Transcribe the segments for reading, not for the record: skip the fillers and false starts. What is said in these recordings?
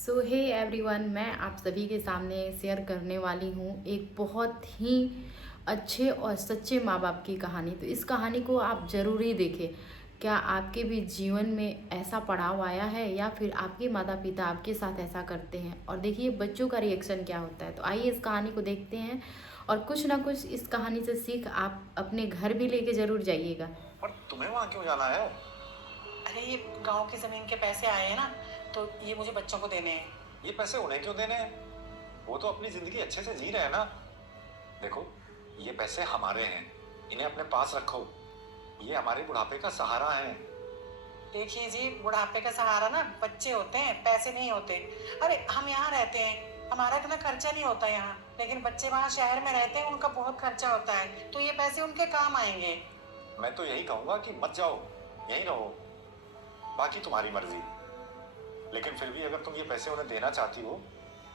सो hey everyone, मैं आप सभी के सामने शेयर करने वाली हूँ एक बहुत ही अच्छे और सच्चे माँ बाप की कहानी। तो इस कहानी को आप ज़रूर ही देखें। क्या आपके भी जीवन में ऐसा पड़ाव आया है या फिर आपके माता पिता आपके साथ ऐसा करते हैं, और देखिए बच्चों का रिएक्शन क्या होता है। तो आइए इस कहानी को देखते हैं और कुछ ना कुछ इस कहानी से सीख आप अपने घर भी लेके ज़रूर जाइएगा। पर तुम्हें वहां क्यों जाना है? अरे ये गांव की जमीन के पैसे आए हैं ना, तो ये मुझे बच्चों को देने हैं। ये पैसे उन्हें क्यों देने हैं? वो तो अपनी जिंदगी अच्छे से जी रहे हैं ना। देखो, ये पैसे हमारे हैं, इन्हें अपने पास रखो। ये हमारे बुढ़ापे का सहारा है। देखिए जी, बुढ़ापे का सहारा ना बच्चे होते हैं, पैसे नहीं होते। अरे हम यहाँ रहते हैं, हमारा इतना खर्चा नहीं होता यहाँ, लेकिन बच्चे वहाँ शहर में रहते हैं, उनका बहुत खर्चा होता है, तो ये पैसे उनके काम आएंगे। मैं तो यही कहूंगा कि मत जाओ, यहीं रहो। बाकी तुम्हारी मर्जी। लेकिन फिर भी अगर तुम ये पैसे उन्हें देना चाहती हो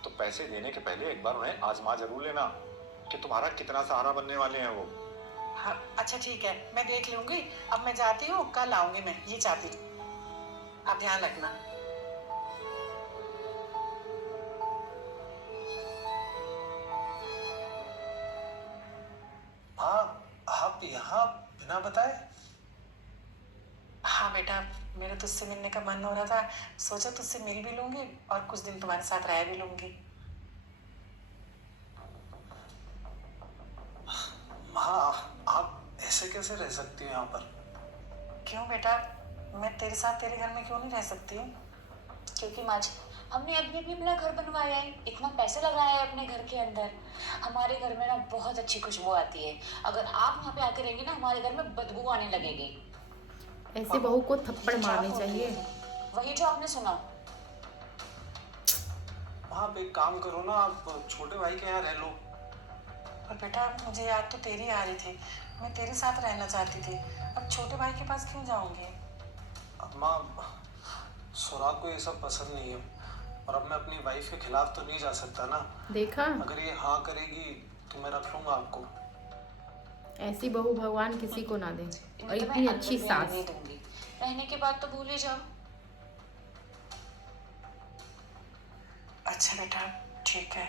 तो पैसे देने के पहले एक बार उन्हें आजमा जरूर लेना कि तुम्हारा कितना सहारा बनने वाले हैं वो। हाँ अच्छा ठीक है, मैं देख लूंगी। अब मैं जाती हूँ, कल आऊंगी, मैं ये चाहती हूँ। आप ध्यान रखना। हाँ, आप यहाँ बिना बताए? हाँ बेटा, मेरे तुझसे मिलने का मन हो रहा था, सोचा तुझसे मिल भी लूंगी और कुछ दिन तुम्हारे साथ रह भी लूंगी। हाँ, आप ऐसे कैसे रह सकती हो यहाँ पर? क्यों बेटा, मैं तेरे साथ तेरे घर में क्यों नहीं रह सकती? क्योंकि माँ जी, हमने अभी अभी अपना घर बनवाया है, इतना पैसा लगाया है अपने घर के अंदर। हमारे घर में ना बहुत अच्छी खुशबू आती है। अगर आप यहाँ पे आके रहेंगे ना, हमारे घर में बदबू आने लगेगी। ऐसे बहू को थप्पड़ क्या मारने बोल रही चाहिए। है? वही जो आपने सुना। आप एक काम करो ना, आप छोटे भाई के यहाँ रह लो। पर बेटा, मुझे याद तो तेरी आ रही थी, मैं तेरे साथ रहना चाहती थी। अब छोटे भाई के पास क्यों जाऊंगी? अब माँ, सुराग को ये सब पसंद नहीं है, और अब मैं अपनी वाइफ के खिलाफ तो नहीं जा सकता ना। देखा, अगर ये हाँ करेगी तो मैं रख लूंगा आपको। ऐसी बहू भगवान किसी को ना दे, और इनको तो मैं इतनी अंदर अच्छी भी आने सास। नहीं दूंगी। रहने के बाद तो भूल ही जाओ। अच्छा बेटा, ठीक है,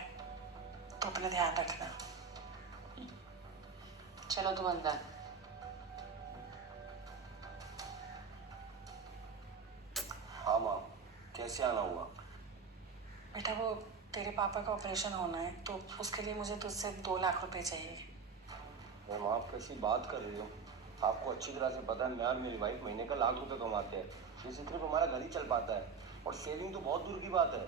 तो अपना ध्यान रखना। चलो तुम अंदर। हाँ माँ, कैसे आना हुआ? बेटा वो तेरे पापा का ऑपरेशन होना है, तो उसके लिए मुझे तुझसे 2 लाख रुपए चाहिए। मैम, आप कैसी बात कर रही हो? आपको अच्छी तरह से पता है मैं और मेरी वाइफ महीने का ₹1,00,000 कमाते हैं, जिससे सिर्फ हमारा घर ही चल पाता है, और सेविंग तो बहुत दूर की बात है।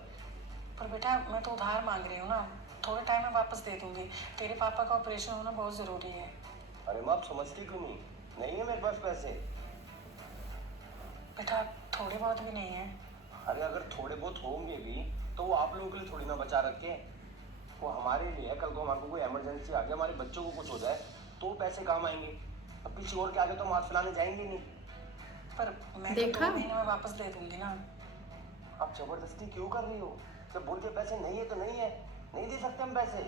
पर बेटा मैं तो उधार मांग रही हूँ ना, थोड़े टाइम में वापस दे दूंगी। तेरे पापा का ऑपरेशन होना बहुत ज़रूरी है। अरे माँ, आप समझती क्यों नहीं? नहीं है मेरे पास पैसे। बेटा थोड़े बहुत भी नहीं है। अरे अगर थोड़े बहुत होंगे भी तो वो आप लोगों के लिए थोड़ी ना बचा रखे हैं, वो हमारे लिए है। कल को हमारे को कोई इमरजेंसी आ गया, हमारे बच्चों को कुछ हो जाए तो वो पैसे काम आएंगे। अब किसी और के आगे तो हम हाथ फैलाने जाएंगे नहीं। पर मैं तो देखा? 2 महीने में वापस दे दूंगी ना। आप जबरदस्ती क्यों कर रही हो? जब बोलते पैसे नहीं है तो नहीं है, नहीं दे सकते हम पैसे।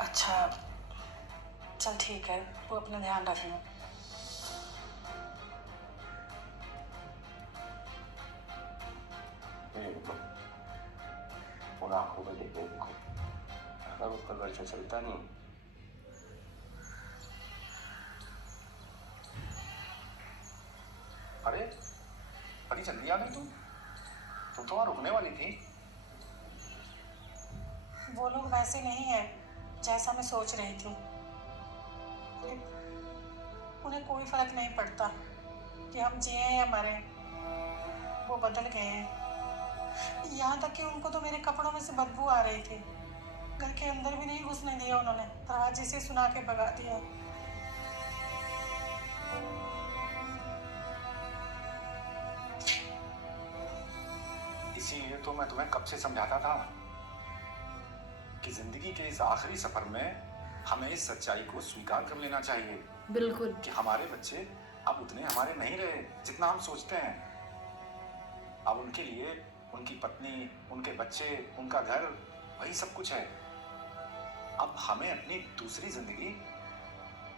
अच्छा चल ठीक है, वो अपना ध्यान रखना। और आंखों में देख देखो, अगर उसका खर्चा चलता नहीं। अरे, बड़ी जल्दी आ गई तुम तो वहां रुकने वाली थी। वो लोग वैसे नहीं है जैसा मैं सोच रही थी। उन्हें कोई फर्क नहीं पड़ता कि हम जिए या मरे। वो बदल गए हैं। यहाँ तक कि उनको तो मेरे कपड़ों में से बदबू आ रही थी। घर के अंदर भी नहीं घुसने दिया उन्होंने, दरवाजे से सुना के भगा दिया। इसीलिए तो मैं तुम्हें कब से समझाता था कि जिंदगी के इस आखिरी सफर में हमें इस सच्चाई को स्वीकार कर लेना चाहिए बिल्कुल। कि हमारे बच्चे अब उतने हमारे नहीं रहे जितना हम सोचते हैं। अब उनके लिए उनकी पत्नी, उनके बच्चे, उनका घर, वही सब कुछ है। अब हमें अपनी दूसरी जिंदगी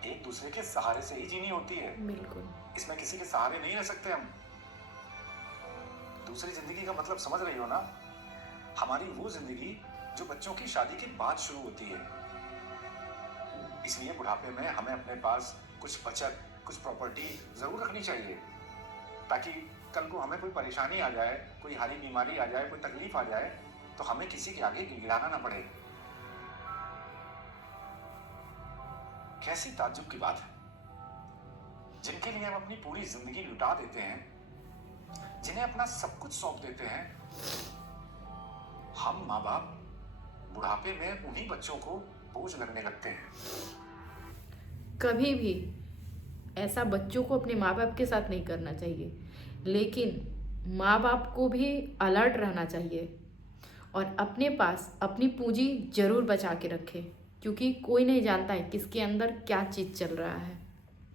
एक दूसरे के सहारे से ही जीनी होती है। बिल्कुल। इसमें किसी के सहारे नहीं रह सकते हम। दूसरी जिंदगी का मतलब समझ रही हो ना? हमारी वो जिंदगी जो बच्चों की शादी के बाद शुरू होती है। इसलिए बुढ़ापे में हमें अपने पास कुछ बचत, कुछ प्रॉपर्टी जरूर रखनी चाहिए, ताकि कल को हमें कोई परेशानी आ जाए, कोई हारी बीमारी आ जाए, कोई तकलीफ आ जाए, तो हमें किसी के आगे गिड़गिड़ाना ना पड़े। कैसी ताज्जुब की बात है, जिनके लिए हम अपनी पूरी जिंदगी लुटा देते हैं, जिन्हें अपना सब कुछ सौंप देते हैं, हम माँ बाप बुढ़ापे में उन्हीं बच्चों को बोझ लगने लगते हैं। कभी भी ऐसा बच्चों को अपने माँ बाप के साथ नहीं करना चाहिए, लेकिन माँ बाप को भी अलर्ट रहना चाहिए और अपने पास अपनी पूंजी जरूर बचा के रखें, क्योंकि कोई नहीं जानता है किसके अंदर क्या चीज़ चल रहा है।